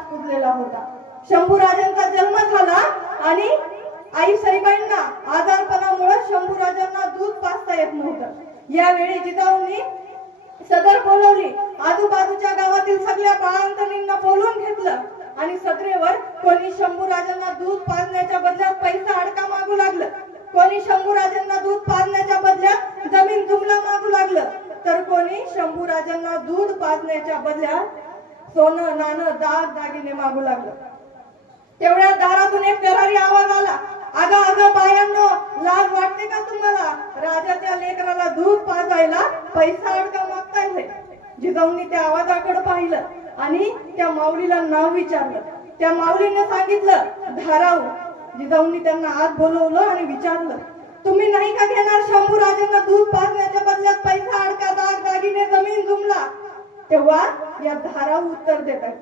हात पुजलेला होता. शंभूराजांचा जन्म झाला आणि आई सईबाईंना आजारपणामुळे शंभूराजांना दूध पाजता येत नव्हतं. यावेळी जिजाऊंनी सदर बोलवली. आजूबाजूच्या गावातील सगळ्या बाळंतणींना बोलवून घेतलं आणि सदरेवर कोणी शंभूराजांना दूध पाजण्याच्या बदल्यात पैसा अडका मागू लागलं, कोणी शंभूराजांना दूध पाजण्याच्या बदल्यात जमीन जुमला मागू लागलं, तर कोणी शंभूराजांना दूध पाजण्याच्या बदल्यात सोनं नाणं दागिने मागू लागलं. तेवढ्या दारातून एक करारी आवाज आला, अगं अगं बायांनो, लाज वाटते का तुम्हाला? राजाच्या लेकराला दूध पाजायला पैसा अडका मागताय. जिजाऊंनी त्या आवाजाकडे पाहिलं आणि त्या माऊलीला नाव विचारलं. त्या माऊलीने सांगितलं धाराऊ. जिजाऊंनी त्यांना आत बोलवलं आणि विचारलं, तुम्ही नाही का घेणार शंभूराजांना दूध पाजण्याच्या बदल्यात पैसा अडका दागिने जमीन जुमला? तेव्हा या धाराऊ उत्तर देतात,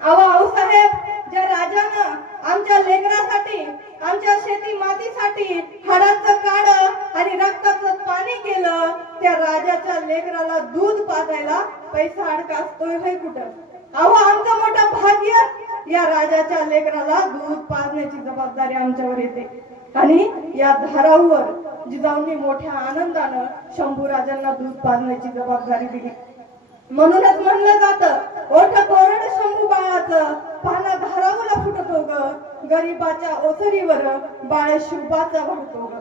अहो साहेब, ज्या राजानं आमच्या लेकरासाठी, आमच्या शेती मातीसाठी हाडाचं काढ आणि रक्ताचं पाणी केलं, त्या राजाच्या लेकराला दूध पाजायला पैसा अडका असतोय हे कुठं? अहो आमचं मोठं भाग्य, या राजाच्या लेकराला दूध पाजण्याची जबाबदारी आमच्यावर येते. आणि या धारावर जिजाऊंनी मोठ्या आनंदानं शंभूराजांना दूध पाजण्याची जबाबदारी दिली. म्हणूनच म्हणलं जातं, ओठ कोरड शंभू बाळाचं, पाना धाराऊला फुटतो ग, गरीबाच्या ओसरीवर बाळ शिवबाचा वाढतो ग.